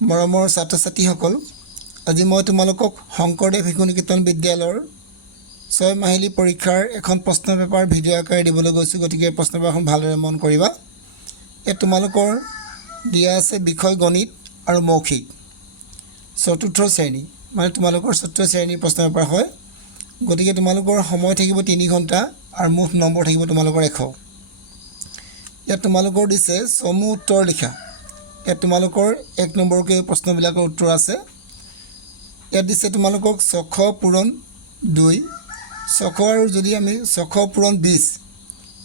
মৰমৰ ছাত্ৰ ছাত্ৰীসকল, আজি মই তোমালোকক শংকৰদেৱ শিশু নিকেতন বিদ্যালয়ৰ 6 মাহিলী পৰীক্ষাৰ এখন প্ৰশ্ন পেপাৰ ভিডিঅ' আকাৰে দিবলৈ গৈছোঁ। গতিকে প্ৰশ্ন পেপাৰখন ভালদৰে মন কৰিবা। ইয়াত তোমালোকৰ দিয়া আছে বিষয় গণিত আৰু মৌখিক, চতুৰ্থ শ্ৰেণী, মানে তোমালোকৰ চতুৰ্থ শ্ৰেণীৰ প্ৰশ্ন পেপাৰ হয়। গতিকে তোমালোকৰ সময় থাকিব 3 ঘণ্টা আৰু মুঠ নম্বৰ থাকিব তোমালোকৰ 100। ইয়াত তোমালোকৰ দিছে সমূহ উত্তৰ লিখা। ইয়াত তোমালোকৰ 1 নম্বৰকৈ প্ৰশ্নবিলাকৰ উত্তৰ আছে। ইয়াত দিছে তোমালোকক 600 পূৰণ 2, 600 আৰু যদি আমি 600 পূৰণ 20,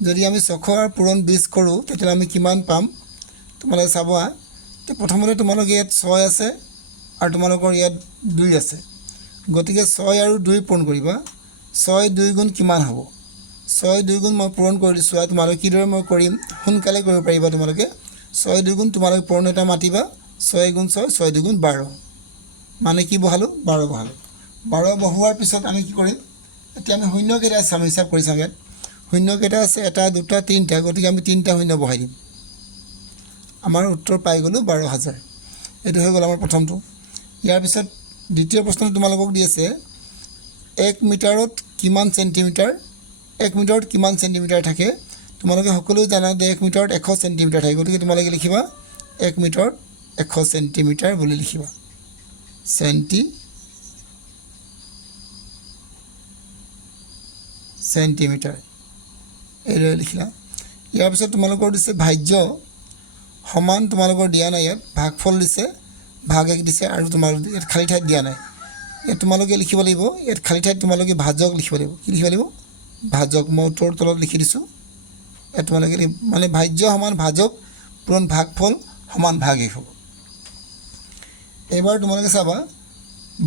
যদি আমি 600 আৰু পূৰণ 20 কৰোঁ তেতিয়া আমি কিমান পাম তোমালোকে চাবা। প্ৰথমতে তোমালোকে ইয়াত 6 আছে আৰু তোমালোকৰ ইয়াত 2 আছে। গতিকে 6 আৰু 2 পূৰণ কৰিবা। 6 2 গুণ কিমান হ'ব? 6 2 গুণ মই পূৰণ কৰি দিছোঁ আৰু তোমালোকে কিদৰে মই কৰিম সোনকালে কৰিব পাৰিবা। তোমালোকে 6 2 গুণ তোমালোকে পূৰণ এটা মাতিবা। 6 গুণ 6, 6 2 গুণ 12, মানে কি বহালোঁ? 12 বহালোঁ। 12 বহোৱাৰ পিছত আমি কি কৰিম? এতিয়া আমি শূন্য কেইটা আছে আমি হিচাপ কৰি চাওঁ। ইয়াত শূন্য কেইটা আছে? 1 2 3টা। গতিকে আমি 3টা শূন্য বহাই দিম। আমাৰ উত্তৰ পাই গ'লোঁ 12,000। এইটো হৈ গ'ল আমাৰ প্ৰথমটো। ইয়াৰ পিছত দ্বিতীয় প্ৰশ্নটো তোমালোকক দি আছে 1 মিটাৰত কিমান চেণ্টিমিটাৰ? 1 মিটাৰত কিমান চেণ্টিমিটাৰ থাকে? তোমালোকে সকলোৱে জানা যে 1 মিটাৰত 100 চেণ্টিমিটাৰ থাকে। গতিকে তোমালোকে লিখিবা 1 মিটাৰত 100 চেণ্টিমিটাৰ বুলি লিখিবা। চেণ্টিমিটাৰ এইদৰে লিখিলা। ইয়াৰ পিছত তোমালোকৰ দিছে ভাজ্য সমান, তোমালোকৰ দিয়া নাই। ইয়াত ভাগফল দিছে, ভাগ 1 দিছে আৰু তোমালোকে ইয়াত খালী ঠাইত দিয়া নাই। ইয়াত তোমালোকে লিখিব লাগিব, ইয়াত খালী ঠাইত তোমালোকে ভাজক লিখিব লাগিব। কি লিখিব লাগিব? ভাজক। মই উত্তৰ তলত লিখি দিছোঁ। ইয়াত তোমালোকে মানে ভাজ্য সমান ভাজক পূৰণ ভাগফল সমান ভাগ 1 হ'ব। এইবাৰ তোমালোকে চাবা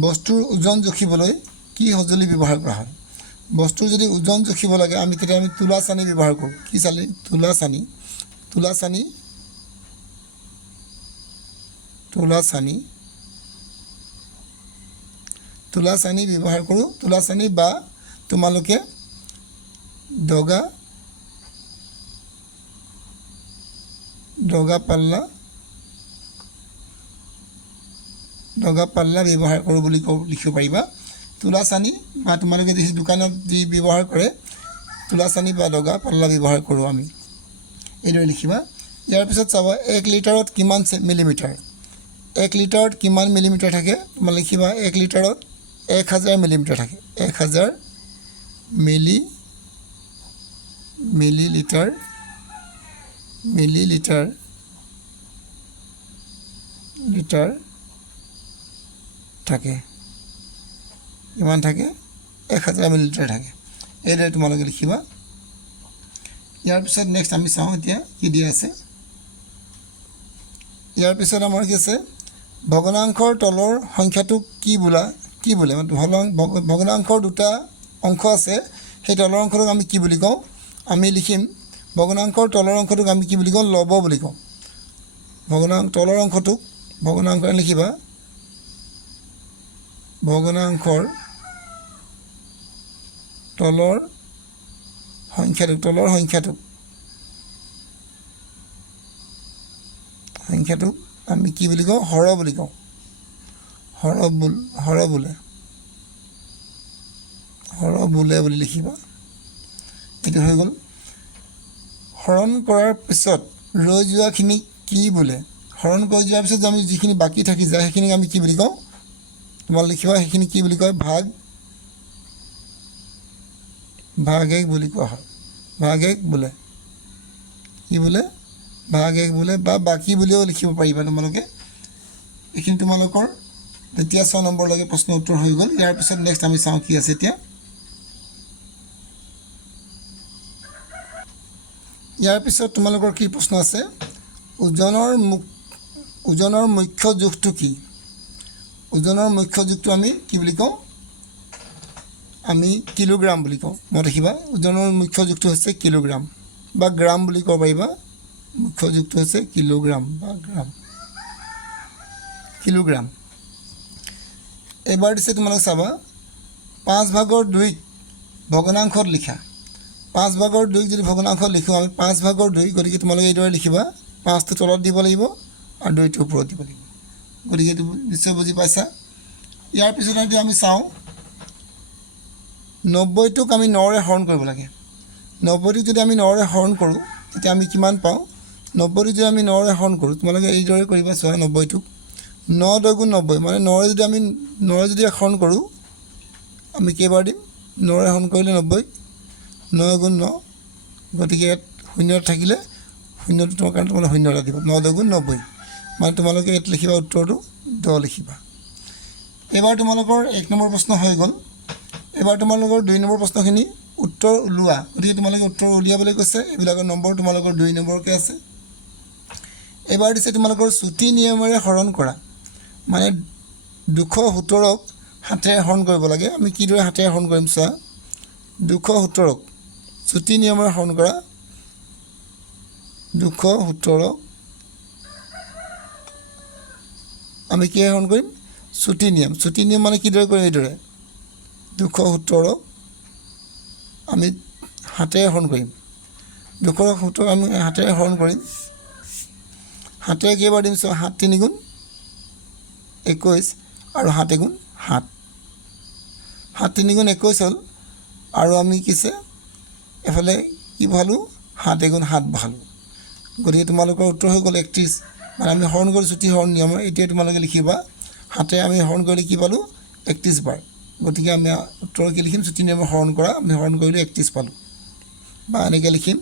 বস্তুৰ ওজন জুখিবলৈ কি সঁজুলি ব্যৱহাৰ কৰা হয়। বস্তুৰ যদি ওজন জুখিব লাগে আমি তেতিয়া আমি তোলা চানি ব্যৱহাৰ কৰোঁ। কি চালি? তোলা চানি ব্যৱহাৰ কৰোঁ। তোলা চানি বা তোমালোকে দগা পাল্লা ব্যৱহাৰ কৰোঁ বুলি লিখিব পাৰিবা। তোলা চানি বা তোমালোকে যি দোকানত যি ব্যৱহাৰ কৰে তোলা চানি বা দগা পাল্লা ব্যৱহাৰ কৰোঁ আমি, এইদৰে লিখিবা। ইয়াৰ পিছত চাবা 1 লিটাৰত কিমান মিলিমিটাৰ? 1 লিটাৰত কিমান মিলিমিটাৰ থাকে? তোমালোকে লিখিবা 1 লিটাৰত 1000 মিলিমিটাৰ থাকে। 1000 মিলিলিটাৰ থাকে। কিমান থাকে? 1000 মিলিলিটাৰ থাকে। এইদৰে তোমালোকে লিখিবা। ইয়াৰ পিছত নেক্সট আমি চাওঁ এতিয়া কি দিয়া আছে। ইয়াৰ পিছত আমাৰ কি আছে? ভগ্নাংশৰ তলৰ সংখ্যাটোক কি বোলে? ভগ্নাংশৰ 2টা অংশ আছে, সেই তলৰ অংশটোক আমি কি বুলি কওঁ? আমি লিখিম ভগ্নাংশৰ তলৰ অংশটোক আমি কি বুলি কওঁ? লব বুলি কওঁ। তলৰ অংশটোক ভগ্নাংশ লিখিবা। ভগ্নাংশৰ তলৰ সংখ্যাটোক আমি কি বুলি কওঁ? হৰ বুলি কওঁ। হৰ বোলে বুলি লিখিবা। এইটো হৈ গ'ল। হৰণ কৰাৰ পিছত ৰৈ যোৱাখিনি কি বোলে? হৰণ কৰি যোৱাৰ পিছত আমি যিখিনি বাকী থাকি যায় সেইখিনিক আমি কি বুলি কওঁ? তোমালোকে লিখিবা সেইখিনি কি বুলি কয়? ভাগ 1 বুলি কোৱা হয়। ভাগ 1 বোলে। কি বোলে? ভাগ 1 বোলে, বা বাকী বুলিও লিখিব পাৰিবা তোমালোকে। এইখিনি তোমালোকৰ এতিয়া 6 নম্বৰলৈকে প্ৰশ্ন উত্তৰ হৈ গ'ল। ইয়াৰ পিছত নেক্সট আমি চাওঁ কি আছে এতিয়া। ইয়াৰ পিছত তোমালোকৰ কি প্ৰশ্ন আছে? ওজনৰ মুখ্য জোখটো কি? ওজনৰ মুখ্য জোখটো আমি কি বুলি কওঁ? আমি কিলোগ্ৰাম বুলি কওঁ। মই দেখিবা ওজনৰ মুখ্য জোখটো হৈছে কিলোগ্ৰাম বা গ্ৰাম বুলি ক'ব পাৰিবা। মুখ্য জোখটো হৈছে কিলোগ্ৰাম বা কিলোগ্ৰাম। এবাৰ দিছে তোমালোকে চাবা 5/2 ভগ্নাংশত লিখা। 5/2 যদি ভগ্নাংশত লিখোঁ আমি 5/2, গতিকে তোমালোকে এইদৰে লিখিবা। 5টো তলত দিব লাগিব আৰু 2টো ওপৰত দিব লাগিব। গতিকে এইটো নিশ্চয় বুজি পাইছা ইয়াৰ পিছত যদি আমি চাওঁ 90টোক আমি 9ৰে হৰণ কৰিব লাগে 90টোক যদি আমি 9ৰে হৰণ কৰোঁ তেতিয়া আমি কিমান পাওঁ 90টোক যদি আমি 9ৰে হৰণ কৰোঁ তোমালোকে এইদৰে কৰিবা চোৱা 90টোক 9 × 90 মানে 9ৰে যদি আমি 9ৰে যদি হৰণ কৰোঁ আমি কেইবাৰ দিম 9ৰে হৰণ কৰিলে 90 9 × 9 গতিকে ইয়াত শূন্য থাকিলে শূন্যটো তোমাৰ কাৰণে তোমালোকে শূন্য এটা দিব 9 × 90 মানে তোমালোকে ইয়াত লিখিবা উত্তৰটো 10 লিখিবা এবাৰ তোমালোকৰ 1 নম্বৰ প্ৰশ্ন হৈ গ'ল এবাৰ তোমালোকৰ 2 নম্বৰ প্ৰশ্নখিনি উত্তৰ উলিওৱা গতিকে তোমালোকে উত্তৰ উলিয়াবলৈ কৈছে এইবিলাকৰ নম্বৰ তোমালোকৰ 2 নম্বৰকৈ আছে এবাৰ দিছে তোমালোকৰ চুটি নিয়মেৰে হৰণ কৰা মানে 217ক হাতেৰে হৰণ কৰিব লাগে আমি কিদৰে হাতেৰে হৰণ কৰিম চোৱা 217ক চুটি নিয়মেৰে হৰণ কৰা 217ক আমি কি হৰণ কৰিম চুটি নিয়ম মানে কিদৰে কৰিম এইদৰে 217ক আমি হাতেৰে হৰণ কৰিম 217ক আমি হাতেৰে হৰণ কৰিম হাতেৰে কেইবাৰ দিম চোৱা 7 × 3 = 21 আৰু 7 × 7 7 × 3 = 21 হ'ল আৰু আমি কিছে এফালে কি বহালোঁ 7 × 7 বহালোঁ গতিকে তোমালোকৰ উত্তৰ হৈ গ'ল 31 মানে আমি হৰণ কৰি চুটি হৰণ নিয়ম এতিয়া তোমালোকে লিখিবা হাতেৰে আমি হৰণ কৰিলে কি পালোঁ 31 বাৰ গতিকে আমি উত্তৰ কি লিখিম চুটি নিয়ম হৰণ কৰা আমি হৰণ কৰিলে 31 পালোঁ বা এনেকৈ লিখিম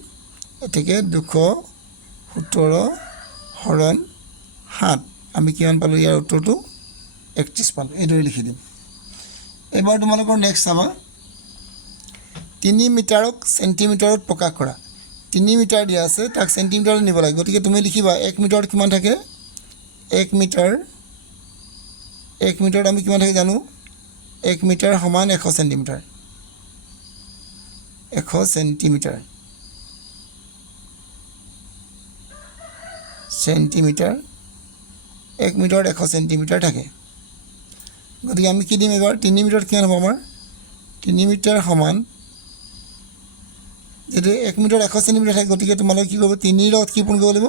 এতেকে 217 হৰণ 7 আমি কিমান পালোঁ ইয়াৰ উত্তৰটো 31 পালোঁ এইদৰে লিখি দিম এবাৰ তোমালোকৰ নেক্সট চাবা 3 মিটাৰক চেণ্টিমিটাৰত প্ৰকাশ কৰা 3 মিটাৰ দিয়া আছে তাক চেণ্টিমিটাৰত নিব লাগে গতিকে তুমি লিখিবা 1 মিটাৰত কিমান থাকে 1 মিটাৰত আমি কিমান থাকে জানো 1 মিটাৰ সমান 100 চেণ্টিমিটাৰ 100 চেণ্টিমিটাৰ 1 মিটাৰত 100 চেণ্টিমিটাৰ থাকে গতিকে আমি কি দিম এবাৰ 3 মিটাৰত কিমান হ'ব আমাৰ 3 মিটাৰ সমান যদি 1 মিটাৰত 100 চেণ্টিমিটাৰ থাকে গতিকে তোমালোকে কি কৰিব 3ৰ লগত কি পূৰণ কৰিব লাগিব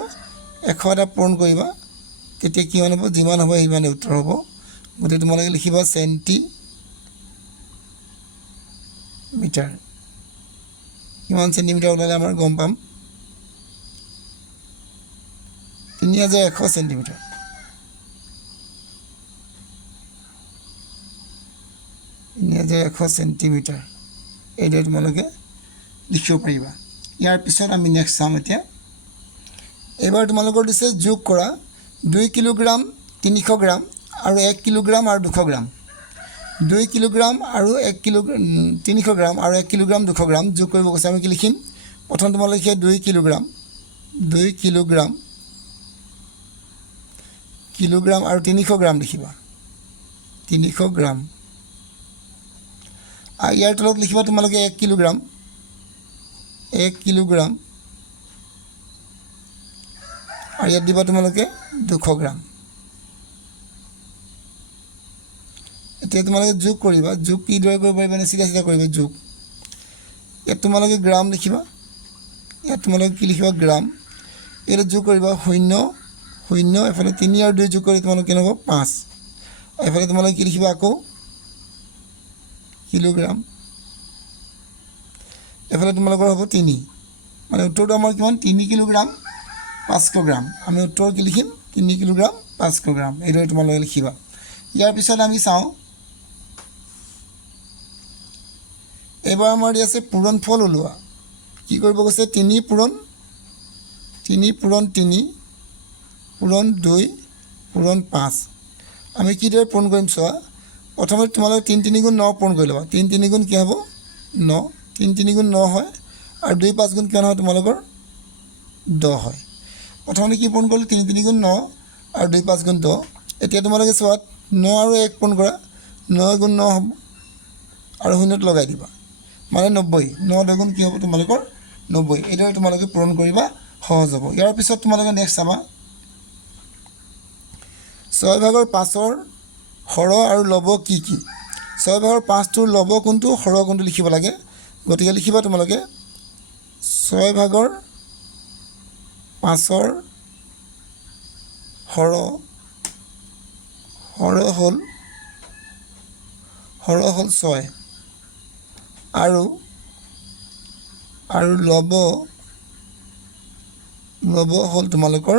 100 এটা পূৰণ কৰিবা তেতিয়া কিমান হ'ব যিমান হ'ব সিমানে উত্তৰ হ'ব গতিকে তোমালোকে লিখিবা চেণ্টিমিটাৰ কিমান চেণ্টিমিটাৰ ওলালে আমাৰ গম পাম 3100 চেণ্টিমিটাৰ 3100 চেণ্টিমিটাৰ এইদৰে তোমালোকে লিখিব পাৰিবা ইয়াৰ পিছত আমি নেক্সট চাম এতিয়া এবাৰ তোমালোকৰ দিছে যোগ কৰা 2 কিলোগ্ৰাম 300 গ্ৰাম আৰু 1 কিলোগ্ৰাম আৰু 200 গ্ৰাম 2 কিলোগ্ৰাম আৰু 1 কিলোগ্ৰাম 300 গ্ৰাম আৰু 1 কিলোগ্ৰাম 200 গ্ৰাম যোগ কৰিব কৈছে আমি কি লিখিম প্ৰথম তোমালোকে লিখিবা 2 কিলোগ্ৰাম আৰু 300 গ্ৰাম লিখিবা 300 গ্ৰাম আৰু ইয়াৰ তলত লিখিবা তোমালোকে 1 কিলোগ্ৰাম আৰু ইয়াত দিবা তোমালোকে 200 গ্ৰাম এতিয়া তোমালোকে যোগ কৰিবা যোগ কিদৰে কৰিব পাৰিবা চিধা কৰিবা যোগ ইয়াত তোমালোকে গ্ৰাম লিখিবা ইয়াত তোমালোকে কি লিখিবা গ্ৰাম এইটো যোগ কৰিবা 0 এফালে 3 আৰু 2 যোগ কৰি তোমালোকে কেনে হ'ব 5 এফালে তোমালোকে কি লিখিবা আকৌ কিলোগ্ৰাম এফালে তোমালোকৰ হ'ব 3 মানে উত্তৰটো আমাৰ কিমান 3 কিলোগ্ৰাম 500 গ্ৰাম আমি উত্তৰ কি লিখিম 3 কিলোগ্ৰাম 500 গ্ৰাম এইদৰে তোমালোকে লিখিবা ইয়াৰ পিছত আমি চাওঁ এবাৰ আমাৰ দি আছে পূৰণফল ওলোৱা কি কৰিব কৈছে 3 পূৰণ 3 পূৰণ 3 পূৰণ 2 পূৰণ 5 আমি কিদৰে পূৰণ কৰিম চোৱা প্ৰথমে তোমালোকে 3 3 × 9 পূৰণ কৰি ল'বা 3 3 × কি হ'ব 9 3 3 × 9 হয় আৰু 2 5 × কিমান হয় তোমালোকৰ 10 হয় প্ৰথমতে কি পূৰণ কৰিলোঁ 3 3 × 9 আৰু 2 5 × 10 এতিয়া তোমালোকে চোৱা 9 আৰু 1 পূৰণ কৰা 9 × 9 হ'ব আৰু শূন্যত লগাই দিবা মানে 90 9 2 কি হ'ব তোমালোকৰ 90 এইদৰে তোমালোকে পূৰণ কৰিবা সহজ হ'ব ইয়াৰ পিছত তোমালোকে নেক্সট চাবা 6/5ৰ হৰ আৰু লব কি 6/5টোৰ লব কোনটো হৰ কোনটো লিখিব লাগে গতিকে লিখিবা তোমালোকে 6/5ৰ হৰ হৰ হ'ল 6 আৰু লব হ'ল তোমালোকৰ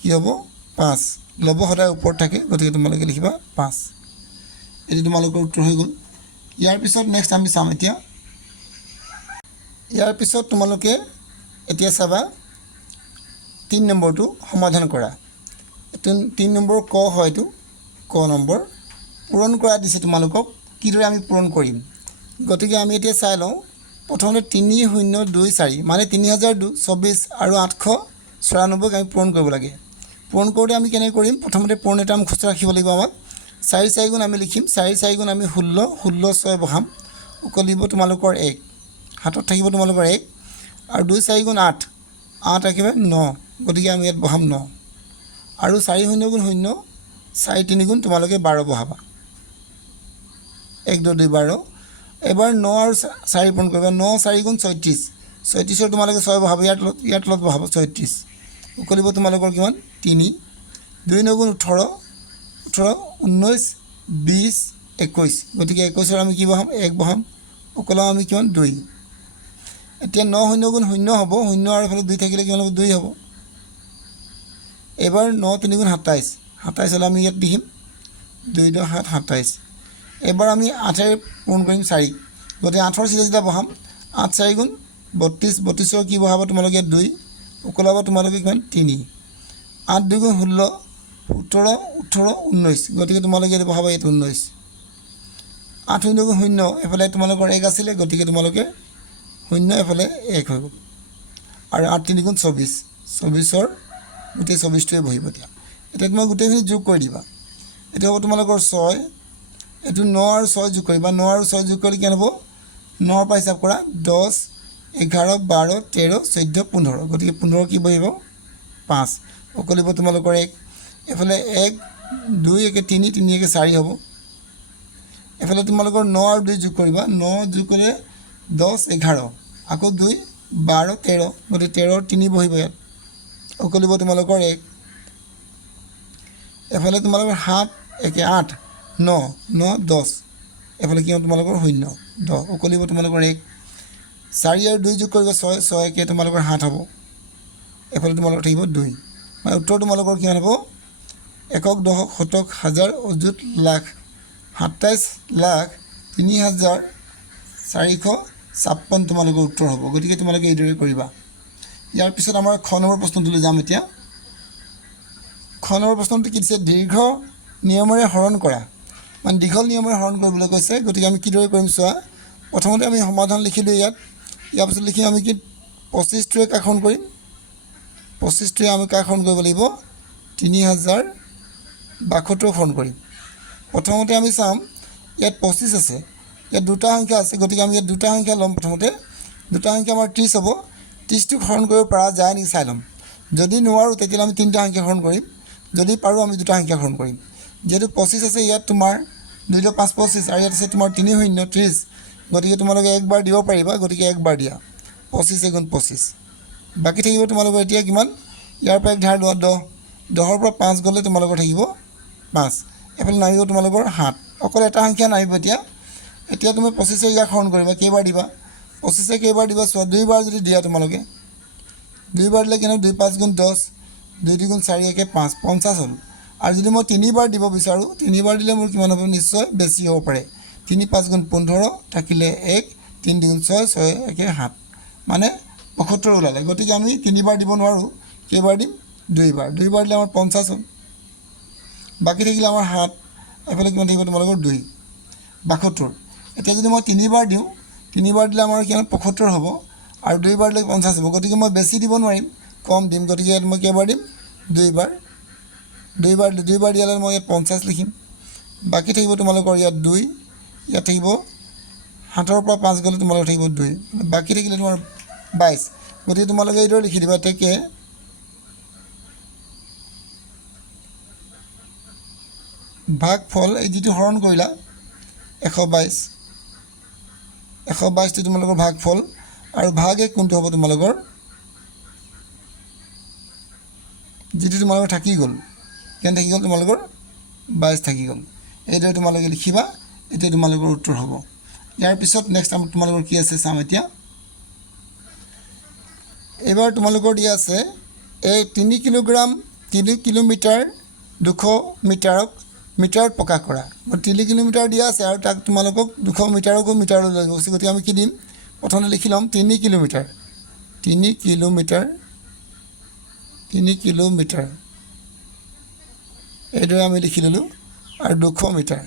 কি হ'ব 5 লব সদায় ওপৰত থাকে গতিকে তোমালোকে লিখিবা 5 এটি তোমালোকৰ উত্তৰ হৈ গ'ল ইয়াৰ পিছত নেক্সট আমি চাম এতিয়া ইয়াৰ পিছত তোমালোকে এতিয়া চাবা 3 নম্বৰটো সমাধান কৰা 3 নম্বৰ ক হয়তো ক নম্বৰ পূৰণ কৰা দিছে তোমালোকক কিদৰে আমি পূৰণ কৰিম গতিকে আমি এতিয়া চাই লওঁ প্ৰথমতে 3024 মানে 3024 আৰু 894 আমি পূৰণ কৰিব লাগে পূৰণ কৰোঁতে আমি কেনেকৈ কৰিম প্ৰথমতে পূৰণ এটা আমি খুচুৰা ৰাখিব লাগিব আমাক 4 4 গুণ আমি লিখিম 4 4 গুণ আমি 16 16 6 বহাম উকলিব তোমালোকৰ 1 হাতত থাকিব তোমালোকৰ 1 আৰু 2 4 গুণ 8 8 একেবাৰে 9 গতিকে আমি ইয়াত বহাম 9 আৰু 4 0 গুণ 0 4 3 গুণ তোমালোকে 12 বহাবা 1 2 2 12 এবাৰ 9 আৰু 4 পূৰণ কৰিবা 9 4 গুণ 36 36 তোমালোকে 6 বহাবা ইয়াত তলত বহাবা 36 উকলিব তোমালোকৰ কিমান 3 2 9 গুণ 18 19 20 21 গতিকে 21 আমি কি বহাম 1 বহাম উকলাম আমি কিমান 2 এতিয়া 9 0 গুণ 0 হ'ব 0 আৰু এফালে 2 থাকিলে কিমান হ'ব 2 হ'ব এবাৰ 9 3 গুণ 27 27 হ'লে আমি ইয়াত লিখিম 2 2 7 27 এবাৰ আমি 8 পূৰণ কৰিম 4 গতিকে 8 চিধা বহাম 8 4 গুণ 32 32 কি বহাব তোমালোকে 2 উকলাব তোমালোকে কিমান 3 8 2 গুণ 16 17 18 19 গতিকে তোমালোকে ইয়াত বহাবা ইয়াত 19 8 0 গুণ 0 এফালে তোমালোকৰ 1 আছিলে গতিকে তোমালোকে 0 এফালে 1 হৈ গ'ল আৰু 8 3 গুণ 24 24ৰ গোটেই 24টোৱে বহিব এতিয়া তোমাক গোটেইখিনি যোগ কৰি দিবা এইটো হ'ব তোমালোকৰ 6 এইটো 9 আৰু 6 যোগ কৰিবা 9 আৰু 6 যোগ কৰিলে কিমান হ'ব 9 পৰা হিচাপ কৰা 10 11 12 13 14 15 গতিকে 15 কি বহিব 5 উকলিব তোমালোকৰ 1 এফালে 1 2 1 3 3 1 4 হ'ব এফালে তোমালোকৰ 9 আৰু 2 যোগ কৰিবা 9 যোগ কৰিলে 10 11 আকৌ 2 12 13 গতিকে 13 3 বহিব ইয়াত উকলিব তোমালোকৰ 1 এফালে তোমালোকৰ 7 1 8 9 9 10 এফালে কি তোমালোকৰ 0 10 উকলিব তোমালোকৰ 1 4 আৰু 2 যোগ কৰিব 6 6 1 তোমালোকৰ 7 হ'ব এফালে তোমালোকৰ থাকিব 2 মানে উত্তৰ তোমালোকৰ কিমান হ'ব একক দশক শতক হাজাৰ অযুত লাখ 27,03,456 তোমালোকৰ উত্তৰ হ'ব গতিকে তোমালোকে এইদৰে কৰিবা ইয়াৰ পিছত আমাৰ খ নম্বৰ প্ৰশ্নটোলৈ যাম এতিয়া খ নম্বৰ প্ৰশ্নটো কি দিছে দীৰ্ঘ নিয়মেৰে হৰণ কৰা মানে দীঘল নিয়মেৰে হৰণ কৰিবলৈ কৈছে গতিকে আমি কিদৰে কৰিম চোৱা প্ৰথমতে আমি সমাধান লিখিলোঁ ইয়াৰ পিছত লিখিম আমি কি 25টোৱে কাক হৰণ কৰিম 25টোৱে আমি কাক হৰণ কৰিব লাগিব 3072 হৰণ কৰিম প্ৰথমতে আমি চাম ইয়াত 25 আছে ইয়াত দুটা সংখ্যা আছে গতিকে আমি ইয়াত দুটা সংখ্যা ল'ম প্ৰথমতে দুটা সংখ্যা আমাৰ 30 হ'ব 30টোক হৰণ কৰিব পৰা যায় নেকি চাই ল'ম যদি নোৱাৰোঁ তেতিয়াহ'লে আমি তিনিটা সংখ্যা হৰণ কৰিম যদি পাৰোঁ আমি দুটা সংখ্যা হৰণ কৰিম যেহেতু 25 আছে ইয়াত তোমাৰ 2 5 25 আৰু ইয়াত আছে তোমাৰ 3 0 30 গতিকে তোমালোকে একবাৰ দিব পাৰিবা গতিকে একবাৰ দিয়া 25 গুণ 25 বাকী থাকিব তোমালোকৰ এতিয়া কিমান ইয়াৰ পৰা এক ধাৰ লোৱা 10 10ৰ পৰা 5 গ'লে তোমালোকৰ থাকিব 5 এফালে নামিব তোমালোকৰ 7 অকল এটা সংখ্যা নামিব এতিয়া তুমি 25 ইয়াক হৰণ কৰিবা কেইবাৰ দিবা 25 কেইবাৰ দিবা চোৱা দুইবাৰ যদি দিয়া তোমালোকে দুইবাৰ দিলে কিমান 2 5 গুণ 10 2 2 গুণ 4 1 5 50 হ'ল আৰু যদি মই তিনিবাৰ দিব বিচাৰোঁ তিনিবাৰ দিলে মোৰ কিমান হ'ব নিশ্চয় বেছি হ'ব পাৰে 3 5 গুণ 15 থাকিলে 1 3 2 গুণ 6 6 1 7 মানে 75 ওলালে গতিকে আমি তিনিবাৰ দিব নোৱাৰোঁ কেইবাৰ দিম দুইবাৰ দিলে আমাৰ 50 হ'ল বাকী থাকিলে আমাৰ 7 এফালে কিমান থাকিব তোমালোকৰ 2 72 এতিয়া যদি মই তিনিবাৰ দিওঁ তিনিবাৰ দিলে আমাৰ কিমান 75 হ'ব আৰু দুইবাৰ দিলে 50 হ'ব গতিকে মই বেছি দিব নোৱাৰিম কম দিম গতিকে ইয়াত মই কেইবাৰ দিম দুইবাৰ দিয়ালে মই ইয়াত 50 লিখিম বাকী থাকিব তোমালোকৰ ইয়াত 2 ইয়াত থাকিব 7ৰ পৰা 5 গ'লে তোমালোকৰ থাকিব 2 বাকী থাকিলে তোমাৰ 22 গতিকে তোমালোকে এইদৰে লিখি দিবা তেকে ভাগফল এই যিটো হৰণ কৰিলা 122টো তোমালোকৰ ভাগফল আৰু ভাগ এক কোনটো হ'ব তোমালোকৰ যিটো তোমালোকৰ থাকি গ'ল কিমান থাকি গ'ল তোমালোকৰ 22 থাকি গ'ল এইদৰে তোমালোকে লিখিবা এইটো তোমালোকৰ উত্তৰ হ'ব ইয়াৰ পিছত নেক্সট তোমালোকৰ কি আছে চাম এতিয়া এবাৰ তোমালোকৰ দিয়া আছে এই 3 কিলোগ্ৰাম 3 কিলোমিটাৰ 200 মিটাৰত প্ৰকাশ কৰা 3 কিলোমিটাৰ দিয়া আছে আৰু তাক তোমালোকক 200 মিটাৰকো মিটাৰলৈ লৈ গৈছে গতিকে আমি কি দিম প্ৰথমে লিখি ল'ম 3 কিলোমিটাৰ এইদৰে আমি লিখি ল'লোঁ আৰু 200 মিটাৰ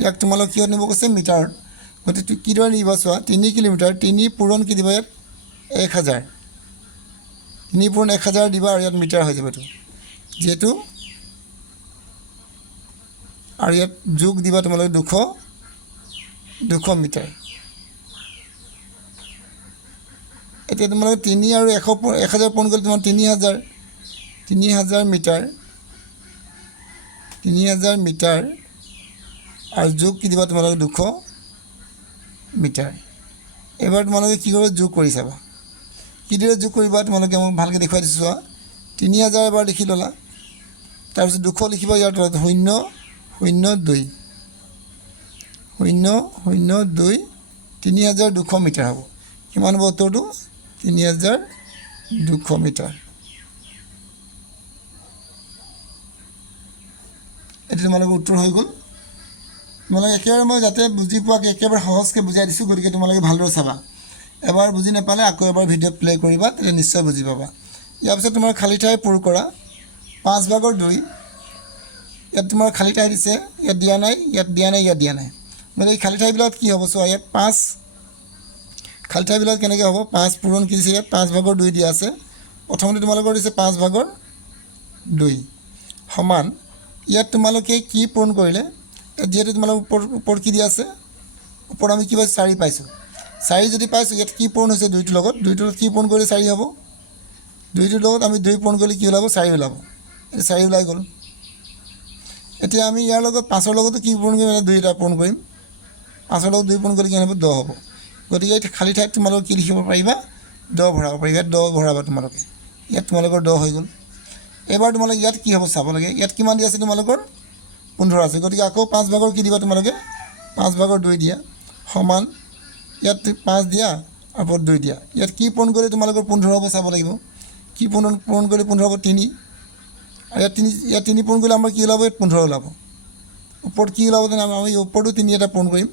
ইয়াক তোমালোক কিয় নিব কৈছে মিটাৰত গতিকে কিদৰে নিব চোৱা 3 কিলোমিটাৰ 3 পূৰণ কি দিব ইয়াত 1000 3 পূৰণ 1000 দিবা আৰু ইয়াত মিটাৰ হৈ যাব এইটো যেহেতু আৰু ইয়াত যোগ দিবা তোমালোকে 200 মিটাৰ এতিয়া তোমালোকে 3 আৰু 1000 পূৰণ কৰিলে তোমাৰ 3000 মিটাৰ আৰু যোগ কি দিবা তোমালোকে 200 মিটাৰ এবাৰ তোমালোকে কি কৰিব যোগ কৰি চাবা কিদৰে যোগ কৰিবা তোমালোকে মই ভালকৈ দেখুৱাই দিছোঁ চোৱা 3000 এবাৰ লিখি ল'লা তাৰপিছত 200 লিখিবা ইয়াৰ তলত 0.002 3200 মিটাৰ হ'ব কিমান হ'ব উত্তৰটো 3200 মিটাৰ এইটো তোমালোকৰ উত্তৰ হৈ গ'ল তোমালোকে একেবাৰে মই যাতে বুজি পোৱাকৈ একেবাৰে সহজকৈ বুজাই দিছোঁ গতিকে তোমালোকে ভালদৰে চাবা এবাৰ বুজি নাপালে আকৌ এবাৰ ভিডিঅ' প্লে কৰিবা তেতিয়া নিশ্চয় বুজি পাবা ইয়াৰ পিছত তোমাৰ খালী ঠাই পূৰ কৰা 5/2 ইয়াত তোমাৰ খালী ঠাই দিছে ইয়াত দিয়া নাই মানে এই খালী ঠাইবিলাকত কি হ'ব চোৱা ইয়াত 5 খালী ঠাইবিলাক কেনেকৈ হ'ব 5 পূৰণ কি দিছে ইয়াত 5/2 দিয়া আছে প্ৰথমতে তোমালোকৰ দিছে 5/2 সমান ইয়াত তোমালোকে কি পূৰণ কৰিলে যিহেতু তোমালোকৰ ওপৰত কি দিয়া আছে ওপৰত আমি কি পাইছোঁ 4 পাইছোঁ 4 যদি পাইছোঁ ইয়াত কি পূৰণ হৈছে 2টোৰ লগত কি পূৰণ কৰিলে 4 হ'ব 2টোৰ লগত আমি 2 পূৰণ কৰিলে কি ওলাব 4 ওলাব এতিয়া 4 ওলাই গ'ল এতিয়া আমি ইয়াৰ লগত 5ৰ লগতো কি পূৰণ কৰিম 2 এটা পূৰণ কৰিম 5ৰ লগত 2 পূৰণ কৰিলে কি হ'ব 10 হ'ব গতিকে এই খালী ঠাইত তোমালোকে কি লিখিব পাৰিবা 10 ভৰাব পাৰিবা 10 ভৰাবা তোমালোকে ইয়াত তোমালোকৰ 10 হৈ গ'ল এবাৰ তোমালোকে ইয়াত কি হ'ব চাব লাগে ইয়াত কিমান দিয়া আছে তোমালোকৰ 15 আছে গতিকে আকৌ 5/2 কি দিবা তোমালোকে 5/2 দিয়া সমান ইয়াত 5 দিয়া আৰু 2 দিয়া ইয়াত কি পূৰণ কৰিলে তোমালোকৰ 15 হ'ব চাব লাগিব কি পূৰণ কৰিলে 15 হ'ব 3 আৰু ইয়াত 3 পূৰণ কৰিলে আমাৰ কি ওলাব ইয়াত 15 ওলাব ওপৰত কি ওলাব জানো আমি ওপৰতো 3 এটা পূৰণ কৰিম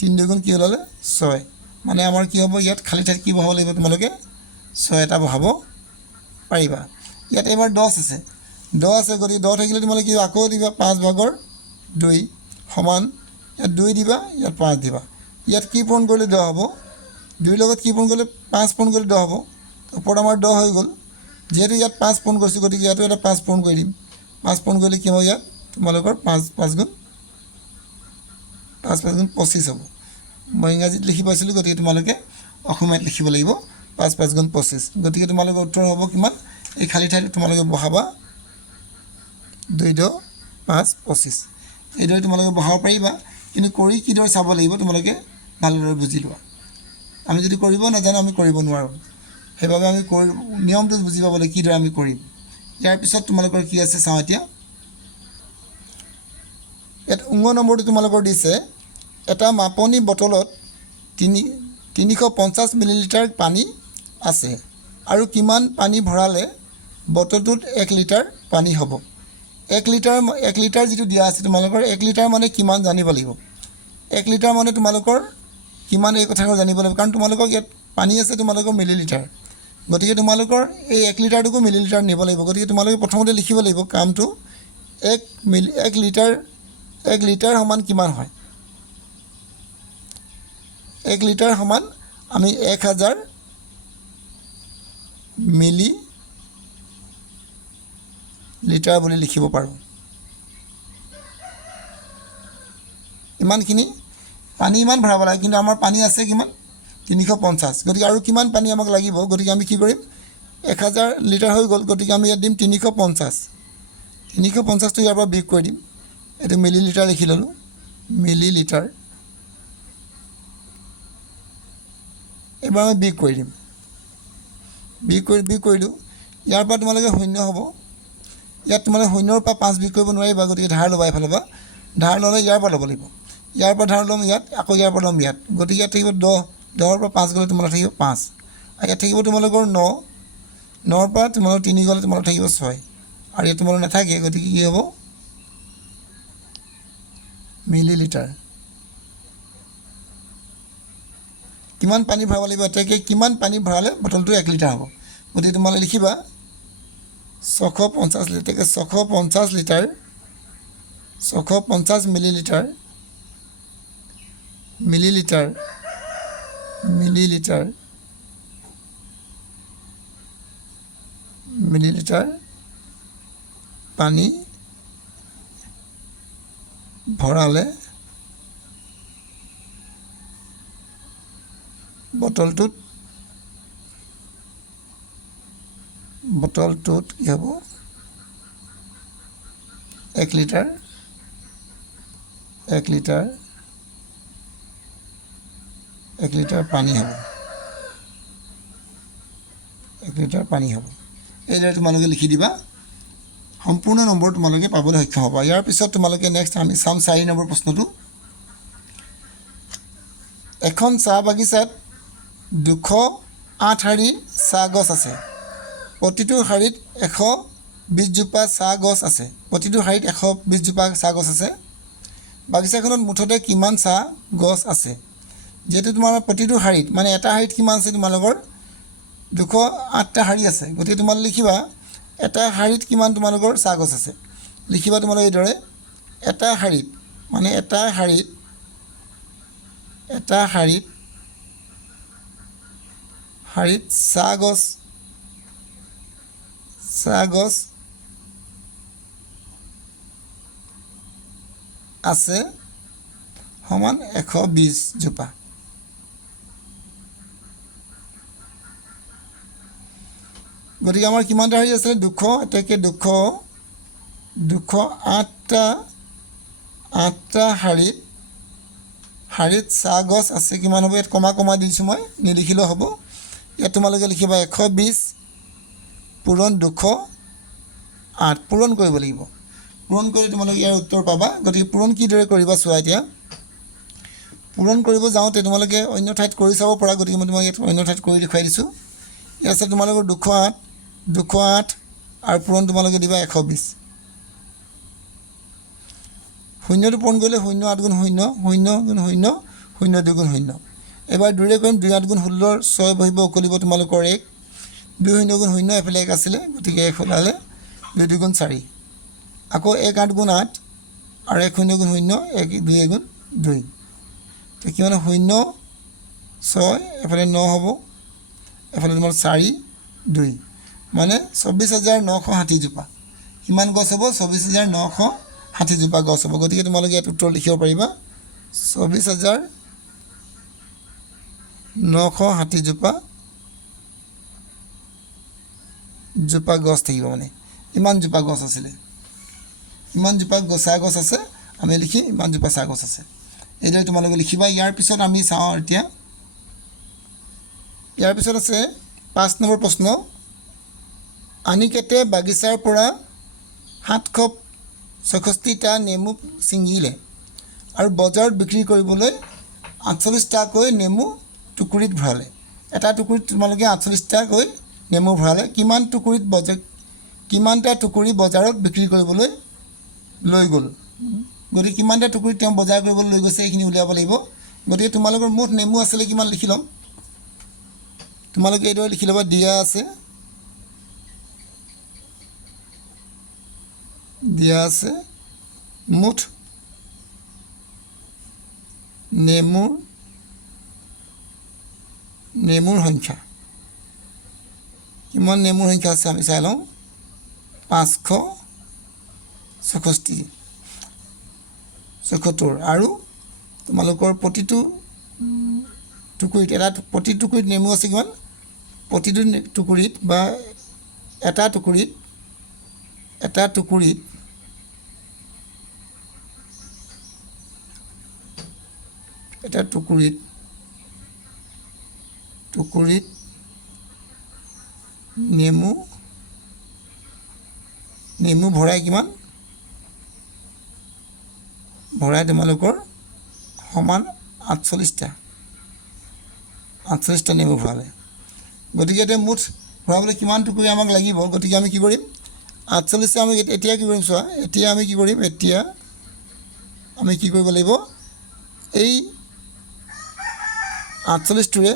3 2 গুণ কি ওলালে 6 মানে আমাৰ কি হ'ব ইয়াত খালী ঠাইত কি বহাব লাগিব তোমালোকে 6 এটা বহাব পাৰিবা ইয়াত এবাৰ 10 আছে গতিকে 10 থাকিলে তোমালোকে আকৌ দিবা 5/2 সমান ইয়াত 2 দিবা ইয়াত 5 দিবা ইয়াত কি পূৰণ কৰিলে 10 হ'ব 2 লগত কি পূৰণ কৰিলে 5 পূৰণ কৰিলে 10 হ'ব ওপৰত আমাৰ 10 হৈ গ'ল যেহেতু ইয়াত 5 পূৰণ কৰিছোঁ গতিকে ইয়াতো এটা 5 পূৰণ কৰি দিম 5 পূৰণ কৰিলে কি হ'ব ইয়াত তোমালোকৰ 5 গুণ 25 হ'ব মই ইংৰাজীত লিখি পাইছিলোঁ গতিকে তোমালোকে অসমীয়াত লিখিব লাগিব 5 গুণ 25 গতিকে তোমালোকৰ উত্তৰ হ'ব কিমান এই খালী ঠাইটো তোমালোকে বহাবা 2 5 25 এইদৰে তোমালোকে বহাব পাৰিবা কিন্তু কৰি কিদৰে চাব লাগিব তোমালোকে ভালদৰে বুজি লোৱা আমি যদি কৰিব নাজানো আমি কৰিব নোৱাৰোঁ সেইবাবে আমি নিয়মটো বুজি পাবলৈ কিদৰে আমি কৰিম ইয়াৰ পিছত তোমালোকৰ কি আছে চাওঁ এতিয়া ইয়াত নম্বৰটো তোমালোকৰ দিছে এটা মাপনি বটলত 350 মিলিলিটাৰ পানী আছে আৰু কিমান পানী ভৰালে বটলটোত 1 লিটাৰ পানী হ'ব 1 লিটাৰ যিটো দিয়া আছে তোমালোকৰ 1 লিটাৰ মানে কিমান জানিব লাগিব 1 লিটাৰ মানে তোমালোকৰ কিমান এই কথাটো জানিব লাগিব কাৰণ তোমালোকৰ ইয়াত পানী আছে তোমালোকৰ মিলিলিটাৰ গতিকে তোমালোকৰ এই 1 লিটাৰটোকো মিলিলিটাৰ নিব লাগিব গতিকে তোমালোকে প্ৰথমতে লিখিব লাগিব কামটো 1 লিটাৰ সমান কিমান হয় 1 লিটাৰ সমান আমি 1000 মিলি লিটাৰ বুলি লিখিব পাৰোঁ ইমানখিনি পানী ইমান ভৰাব লাগে কিন্তু আমাৰ পানী আছে কিমান 350 গতিকে আৰু কিমান পানী আমাক লাগিব গতিকে আমি কি কৰিম 1000 লিটাৰ হৈ গ'ল গতিকে আমি ইয়াত দিম 350টো ইয়াৰ পৰা বিয়োগ কৰি দিম এইটো মিলি লিটাৰ লিখি ল'লোঁ মিলি লিটাৰ এবাৰ আমি বিয়োগ কৰি দিম বিয়োগ কৰিলোঁ ইয়াৰ পৰা তোমালোকে শূন্য হ'ব ইয়াত তোমালোকে শূন্যৰ পৰা 5 বিয়োগ কৰিব নোৱাৰিবা গতিকে ধাৰ ল'বা এইফালৰ পৰা ধাৰ ল'লে ইয়াৰ পৰা ল'ব লাগিব ইয়াৰ পৰা ধাৰ ল'ম ইয়াত আকৌ ইয়াৰ পৰা ল'ম ইয়াত গতিকে ইয়াত থাকিব 10 10ৰ পৰা 5 গ'লে তোমালোকৰ থাকিব 5 আৰু ইয়াত থাকিব তোমালোকৰ 9 9ৰ পৰা তোমালোকৰ 3 গ'লে তোমালোকৰ থাকিব 6 আৰু ইয়াত তোমালোকৰ নাথাকে গতিকে কি হ'ব মিলিলিটাৰ কিমান পানী ভৰাব লাগিব এটাকে কিমান পানী ভৰালে বটলটো 1 লিটাৰ হ'ব গতিকে তোমালোকে লিখিবা 650 litre 650 litre 650 millilitre millilitre millilitre millilitre পানী ভৰালে বটলটোত কি হ'ব 1 লিটাৰ 1 লিটাৰ 1 লিটাৰ পানী হ'ব 1 লিটাৰ পানী হ'ব এইদৰে তোমালোকে লিখি দিবা সম্পূৰ্ণ নম্বৰ তোমালোকে পাবলৈ সক্ষম হ'বা ইয়াৰ পিছত তোমালোকে নেক্সট আমি চাম 4 নম্বৰ প্ৰশ্নটো এখন চাহ বাগিচাত 208 শাৰী চাহ গছ আছে প্ৰতিটো শাৰীত 120 জোপা চাহ গছ আছে প্ৰতিটো শাৰীত 120 জোপা চাহ গছ আছে বাগিচাখনত মুঠতে কিমান চাহ গছ আছে যেহেতু তোমাৰ প্ৰতিটো শাৰীত মানে এটা শাৰীত কিমান আছে তোমালোকৰ 208টা শাৰী আছে গতিকে তোমালোকে লিখিবা এটা শাৰীত কিমান তোমালোকৰ চাহ গছ আছে লিখিবা তোমালোকে এইদৰে এটা শাৰীত মানে এটা শাৰীত চাহ গছ আছে সমান 120 জোপা গতিকে আমাৰ কিমানটা শাৰী আছে 200 এটাকে 208টা শাৰীত চাহ গছ আছে কিমান হ'ব ইয়াত কমা দিছোঁ মই নিলিখিলেও হ'ব ইয়াত তোমালোকে লিখিবা 120 পূৰণ 208 পূৰণ কৰিব লাগিব পূৰণ কৰি তোমালোকে ইয়াৰ উত্তৰ পাবা গতিকে পূৰণ কিদৰে কৰিবা চোৱা এতিয়া পূৰণ কৰিব যাওঁতে তোমালোকে অন্য ঠাইত কৰি চাব পৰা গতিকে মই তোমাক ইয়াত অন্য ঠাইত কৰি দেখুৱাই দিছোঁ ইয়াত আছে তোমালোকৰ 208 আৰু পূৰণ তোমালোকে দিবা 120 শূন্যটো পূৰণ কৰিলে 0 8 গুণ 0 0 গুণ 0 0 2 গুণ 0 এবাৰ 2ৰে কৰিম 2 8 গুণ 16 6 বহিব উকলিব তোমালোকৰ 1 2 0 গুণ 0 এফালে 1 আছিলে গতিকে 1 ওলালে 2 2 গুণ 4 আকৌ 1 8 গুণ 8 আৰু 1 0 গুণ 0 1 2 গুণ 2 তো কিমান 0 6 এফালে 9 হ'ব এফালে তোমাৰ 4 2 মানে 24960 জোপা কিমান গছ হ'ব 24960 জোপা গছ হ'ব গতিকে তোমালোকে ইয়াত উত্তৰ লিখিব পাৰিবা 24960 জোপা গছ থাকিব মানে ইমান জোপা গছ আছিলে ইমান জোপা চাহ গছ আছে আমি লিখি ইমান জোপা চাহ গছ আছে এইদৰে তোমালোকে লিখিবা ইয়াৰ পিছত আমি চাওঁ এতিয়া ইয়াৰ পিছত আছে 5 নম্বৰ প্ৰশ্ন আনিকেতে বাগিচাৰ পৰা 764টা নেমু ছিঙিলে আৰু বজাৰত বিক্ৰী কৰিবলৈ 48টাকৈ নেমু টুকুৰিত ভৰালে এটা টুকুৰিত তোমালোকে 48টাকৈ নেমু ভৰালে কিমানটা টুকুৰি বজাৰত বিক্ৰী কৰিবলৈ লৈ গ'ল গতিকে কিমানটা টুকুৰিত তেওঁ বজাৰ কৰিবলৈ লৈ গৈছে এইখিনি উলিয়াব লাগিব গতিকে তোমালোকৰ মুঠ নেমু আছিলে কিমান লিখি ল'ম তোমালোকে এইদৰে লিখি ল'বা দিয়া আছে মুঠ নেমুৰ সংখ্যা কিমান নেমুৰ সংখ্যা আছে আমি চাই লওঁ 576 আৰু তোমালোকৰ প্ৰতিটো টুকুৰিত প্ৰতি টুকুৰিত নেমু আছে কিমান প্ৰতিটো টুকুৰিত বা এটা টুকুৰিত নেমু নেমু ভৰাই কিমান ভৰাই তোমালোকৰ সমান 48টা নেমু ভৰালে গতিকে এতিয়া মুঠ ভৰাবলৈ কিমান টুকুৰি আমাক লাগিব গতিকে আমি কি কৰিম 48টা আমি এতিয়া কি কৰিম চোৱা এতিয়া আমি কি কৰিম এতিয়া আমি কি কৰিব লাগিব এই 48টোৰে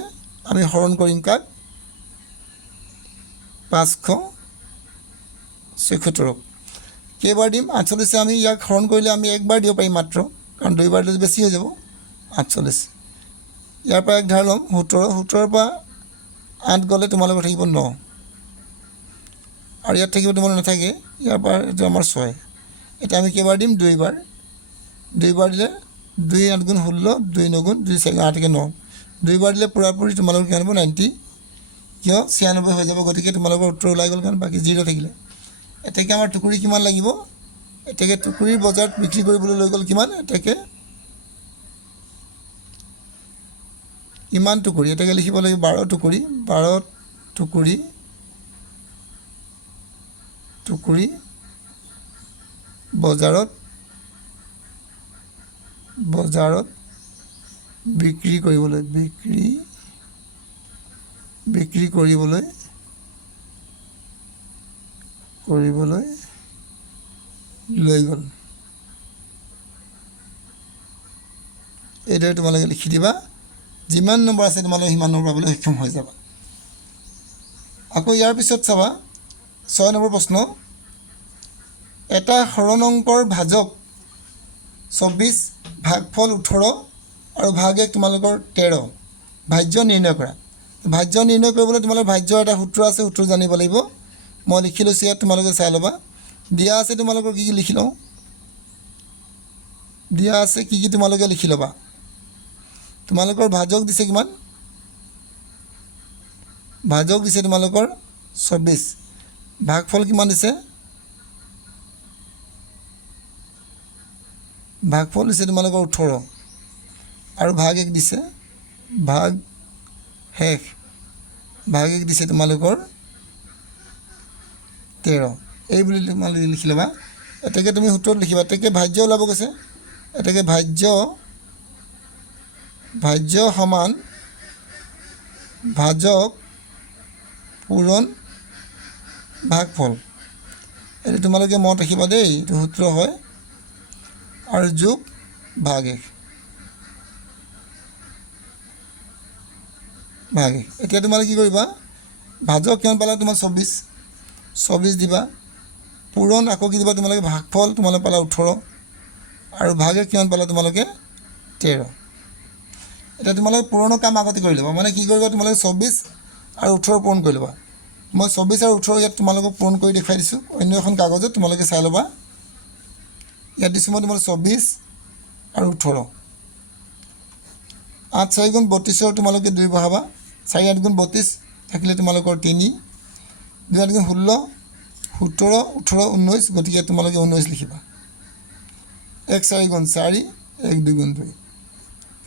আমি হৰণ কৰিম কাক 576 কেইবাৰ দিম 48 আমি ইয়াক হৰণ কৰিলে আমি একবাৰ দিব পাৰিম মাত্ৰ কাৰণ দুইবাৰ দিলে বেছি হৈ যাব 48 ইয়াৰ পৰা এক ধাৰ ল'ম 17 পৰা 8 গ'লে তোমালোকৰ থাকিব 9 আৰু ইয়াত থাকিব তোমালোকৰ নাথাকে ইয়াৰ পৰা এইটো আমাৰ 6 এতিয়া আমি কেইবাৰ দিম দুইবাৰ দিলে 2 8 গুণ 16 2 9 গুণ 2 4 8 9 দুইবাৰ দিলে পুৰাপুৰি তোমালোকৰ কিমান হ'ব 90 কিয় 96 হৈ যাব গতিকে তোমালোকৰ উত্তৰ ওলাই গ'ল কাৰণ বাকী 0 থাকিলে এতেকে আমাৰ টুকুৰি কিমান লাগিব এতেকে টুকুৰিৰ বজাৰত বিক্ৰী কৰিবলৈ লৈ গ'ল কিমান এতেকে ইমান টুকুৰি এতেকে লিখিব লাগিব 12 টুকুৰি বজাৰত বিক্ৰী কৰিবলৈ লৈ গ'ল এইদৰে তোমালোকে লিখি দিবা যিমান নম্বৰ আছে তোমালোকে সিমান নম্বৰ পাবলৈ সক্ষম হৈ যাবা আকৌ ইয়াৰ পিছত চাবা 6 নম্বৰ প্ৰশ্ন এটা হৰণ অংকৰ ভাজক 24 ভাগফল 18 আৰু ভাগ 1 তোমালোকৰ 13 ভাজ্য নিৰ্ণয় কৰা ভাজ্য নিৰ্ণয় কৰিবলৈ তোমালোকৰ ভাজ্যৰ এটা সূত্ৰ আছে সূত্ৰ জানিব লাগিব মই লিখি লৈছোঁ ইয়াত তোমালোকে চাই ল'বা দিয়া আছে তোমালোকৰ কি লিখি লওঁ দিয়া আছে কি তোমালোকে লিখি ল'বা তোমালোকৰ ভাজক দিছে কিমান ভাজক দিছে তোমালোকৰ 24 ভাগফল কিমান দিছে ভাগফল দিছে তোমালোকৰ 18 আৰু ভাগ 1 দিছে ভাগ 1 দিছে তোমালোকৰ 13 এই বুলি তোমালোকে লিখি ল'বা এতেকে তুমি সূত্ৰত লিখিবা এতেকে ভাজ্য ওলাব কৈছে এতেকে ভাজ্য সমান ভাজক পূৰণ ভাগফল এইটো তোমালোকে মনত ৰাখিবা দেই এইটো সূত্ৰ হয় আৰু যোগ ভাগ 1 এতিয়া তোমালোকে কি কৰিবা ভাজক কিমান পালা তোমাৰ 24 দিবা পূৰণ আকৌ কি দিবা তোমালোকে ভাগফল তোমালোকে পালা 18 আৰু ভাগ 1 কিমান পালা তোমালোকে 13 এটা তোমালোকে পূৰণৰ কাম আগতে কৰি ল'বা মানে কি কৰিবা তোমালোকে 24 আৰু 18 পূৰণ কৰি ল'বা মই 24 আৰু 18 ইয়াত তোমালোকক পূৰণ কৰি দেখাই দিছোঁ অন্য এখন কাগজত তোমালোকে চাই ল'বা ইয়াত দিছোঁ মই তোমালোক 24 আৰু 18 8 4 গুণ 32 তোমালোকে 2 বহাবা 4 8 গুণ 32 থাকিলে তোমালোকৰ 3 2 8 গুণ 16 17 18 19 গতিকে তোমালোকে 19 লিখিবা 1 4 গুণ 4 1 2 গুণ 2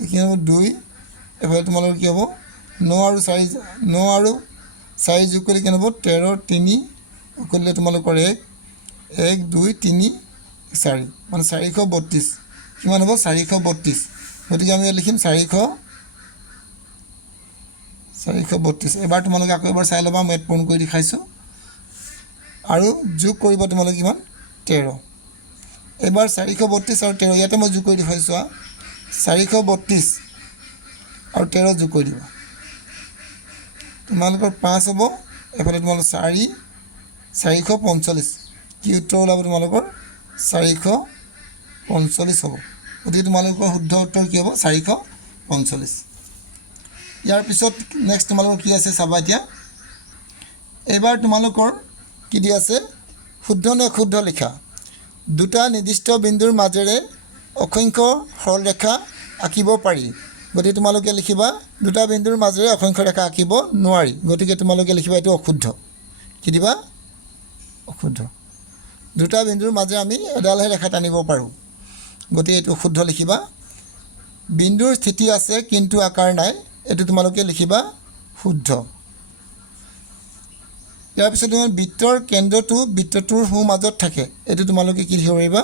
কি হ'ব 2 এফালে তোমালোকৰ কি হ'ব 9 আৰু 4 যোগ কৰি কিমান হ'ব 13 3 কৰিলে তোমালোকৰ 1 2 3 4 মানে 432 কিমান হ'ব 432 গতিকে আমি লিখিম 432 এবাৰ তোমালোকে আকৌ এবাৰ চাই ল'বা মই পূৰণ কৰি দেখাইছোঁ আৰু যোগ কৰিবা তোমালোকে কিমান 13 এবাৰ 432 আৰু 13 ইয়াতে মই যোগ কৰি দেখাইছোঁ 432 আৰু 13 যোগ কৰি দিবা তোমালোকৰ 5 হ'ব এফালে তোমালোকৰ 445 কি উত্তৰ ওলাব তোমালোকৰ 445 হ'ব গতিকে তোমালোকৰ শুদ্ধ উত্তৰ কি হ'ব 445 ইয়াৰ পিছত নেক্সট তোমালোকৰ কি আছে চাবা এতিয়া এবাৰ তোমালোকৰ কি দি আছে শুদ্ধ নে অশুদ্ধ লিখা দুটা নিৰ্দিষ্ট বিন্দুৰ মাজেৰে অসংখ্য সৰলৰেখা আঁকিব পাৰি গতিকে তোমালোকে লিখিবা দুটা বিন্দুৰ মাজেৰে অসংখ্য ৰেখা আঁকিব নোৱাৰি গতিকে তোমালোকে লিখিবা এইটো অশুদ্ধ কি দিবা অশুদ্ধ দুটা বিন্দুৰ মাজে আমি এডালহে ৰেখা টানিব পাৰোঁ গতিকে এইটো শুদ্ধ লিখিবা বিন্দুৰ স্থিতি আছে কিন্তু আকাৰ নাই এইটো তোমালোকে লিখিবা শুদ্ধ ইয়াৰ পিছত তোমাৰ বৃত্তৰ কেন্দ্ৰটো বৃত্তটোৰ সোঁমাজত থাকে, এইটো তোমালোকে কি লিখিব পাৰিবা?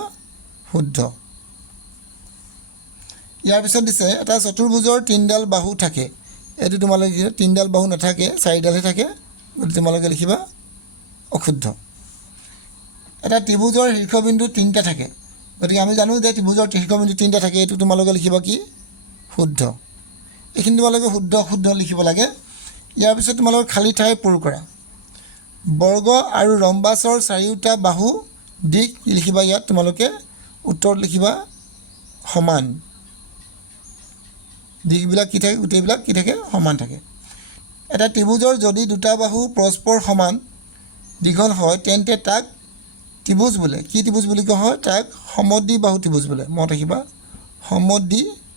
শুদ্ধ। ইয়াৰ পিছত দিছে এটা চতুৰ্ভুজৰ 3ডাল বাহু থাকে, এইটো তোমালোকে 3ডাল বাহু নাথাকে, 4ডালহে থাকে, গতিকে তোমালোকে লিখিবা অশুদ্ধ। এটা ত্ৰিভুজৰ শীৰ্ষবিন্দু 3টা থাকে, গতিকে আমি জানো যে ত্ৰিভুজৰ শীৰ্ষবিন্দু 3টা থাকে, এইটো তোমালোকে লিখিবা কি? শুদ্ধ। এইখিনি তোমালোকে শুদ্ধ শুদ্ধ লিখিব লাগে। ইয়াৰ পিছত তোমালোকৰ খালী ঠাই পূৰ কৰা। বৰ্গ আৰু ৰম্বাছৰ চাৰিওটা বাহু দিশ লিখিবা। ইয়াত তোমালোকে উত্তৰত লিখিবা সমান। দিশবিলাক কি থাকে? গোটেইবিলাক কি থাকে? সমান থাকে। এটা ত্ৰিভুজৰ যদি দুটা বাহু পৰস্পৰ সমান দীঘল হয় তেন্তে তাক ত্ৰিভুজ বোলে। কি ত্ৰিভুজ বুলি কোৱা হয়? তাক সমদ্বিবাহু ত্ৰিভুজ বোলে। মনত ৰাখিবা, সমদ্বিবাহু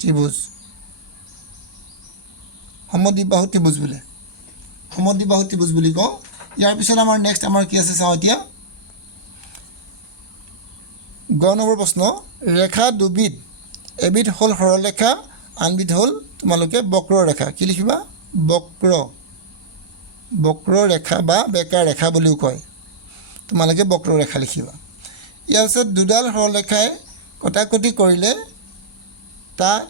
ত্ৰিভুজ। সমদ্বিবাহু ত্ৰিভুজ বোলে, সমদ্বিবাহু ত্ৰিভুজ বুলি কওঁ। ইয়াৰ পিছত আমাৰ নেক্সট আমাৰ কি আছে চাওঁ এতিয়া। গ নম্বৰ প্ৰশ্ন, ৰেখা দুবিধ, এবিধ হ'ল সৰলৰেখা, আনবিধ হ'ল তোমালোকে বক্ৰৰেখা। কি লিখিবা? বক্ৰৰেখা বা বেকা ৰেখা বুলিও কয়, তোমালোকে বক্ৰৰেখা লিখিবা। ইয়াৰ পিছত দুডাল সৰলৰেখাই কটাকটি কৰিলে তাত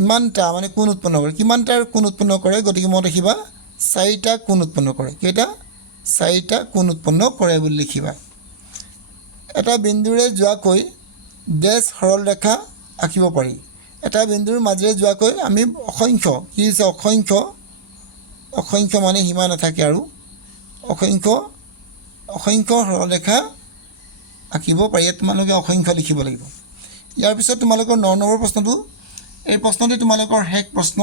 ইমানটা মানে কোণ উৎপন্ন কৰে। কিমানটাৰ কোণ উৎপন্ন কৰে? গতিকে মনত ৰাখিবা 4টা কোণ উৎপন্ন কৰে। কেইটা? 4টা কোণ উৎপন্ন কৰে বুলি লিখিবা। এটা বিন্দুৰে যোৱাকৈ ডেছ সৰলৰেখা আঁকিব পাৰি। এটা বিন্দুৰ মাজেৰে যোৱাকৈ আমি অসংখ্য, কি হৈছে অসংখ্য মানে সীমা নাথাকে আৰু অসংখ্য সৰলৰেখা আঁকিব পাৰি। তোমালোকে অসংখ্য লিখিব লাগিব। ইয়াৰ পিছত তোমালোকৰ 9 নম্বৰ প্ৰশ্নটো, এই প্ৰশ্নটো তোমালোকৰ শেষ প্ৰশ্ন।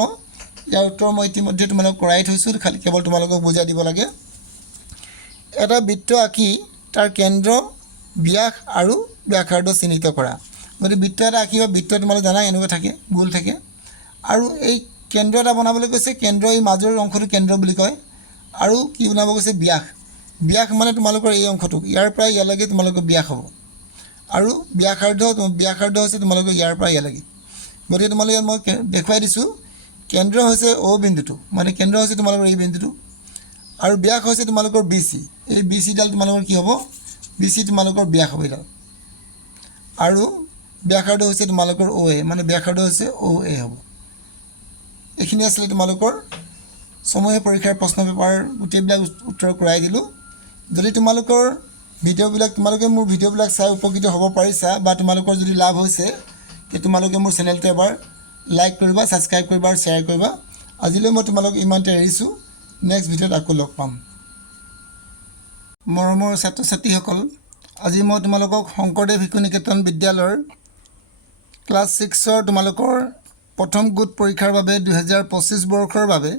ইয়াৰ উত্তৰ মই ইতিমধ্যে তোমালোকক কৰাই থৈছোঁ, খালি কেৱল তোমালোকক বুজাই দিব লাগে। এটা বৃত্ত আঁকি তাৰ কেন্দ্ৰ, ব্যাস আৰু ব্যাসাৰ্ধ চিহ্নিত কৰা। গতিকে বৃত্ত এটা আঁকিবা, বৃত্ত তোমালোকে জানা এনেকুৱা থাকে, গোল থাকে, আৰু এই কেন্দ্ৰ এটা বনাবলৈ কৈছে। কেন্দ্ৰ এই মাজৰ অংশটো কেন্দ্ৰ বুলি কয়। আৰু কি বনাব কৈছে? ব্যাস। ব্যাস মানে তোমালোকৰ এই অংশটো, ইয়াৰ পৰা ইয়ালৈকে তোমালোকৰ ব্যাস হ'ব। আৰু ব্যাসাৰ্ধ হৈছে তোমালোকৰ ইয়াৰ পৰা ইয়ালৈকে। গতিকে তোমালোকে ইয়াত মই দেখুৱাই দিছোঁ, কেন্দ্ৰ হৈছে অ' বিন্দুটো, মানে কেন্দ্ৰ হৈছে তোমালোকৰ এই বিন্দুটো, আৰু ব্যাস হৈছে তোমালোকৰ BC। এই BCডাল তোমালোকৰ কি হ'ব? BC তোমালোকৰ ব্যাস হ'ব এইডাল। আৰু ব্যাসাৰ্ধ হৈছে তোমালোকৰ OA, মানে ব্যাসাৰ্ধ হৈছে OA হ'ব। এইখিনি আছিলে তোমালোকৰ সমূহীয়া পৰীক্ষাৰ প্ৰশ্ন পেপাৰ, গোটেইবিলাক উত্তৰ কৰাই দিলোঁ। যদি তোমালোকৰ তোমালোকে মোৰ ভিডিঅ'বিলাক চাই উপকৃত হ'ব পাৰিছা বা তোমালোকৰ যদি লাভ হৈছে, তেতিয়া তোমালোকে মোৰ চেনেলটো এবাৰ লাইক কৰিবা, ছাবস্ক্ৰাইব কৰিবা আৰু শ্বেয়াৰ কৰিবা। আজিলৈ মই তোমালোকক ইমানতে এৰিছোঁ। নেক্সট ভিডিঅ'ত আকৌ লগ পাম। মৰমৰ ছাত্ৰ ছাত্ৰীসকল, আজি মই তোমালোকক শংকৰদেৱ শিশু নিকেতন বিদ্যালয়ৰ ক্লাছ 6ৰ তোমালোকৰ প্ৰথম গোট পৰীক্ষাৰ বাবে 2025 বৰ্ষৰ বাবে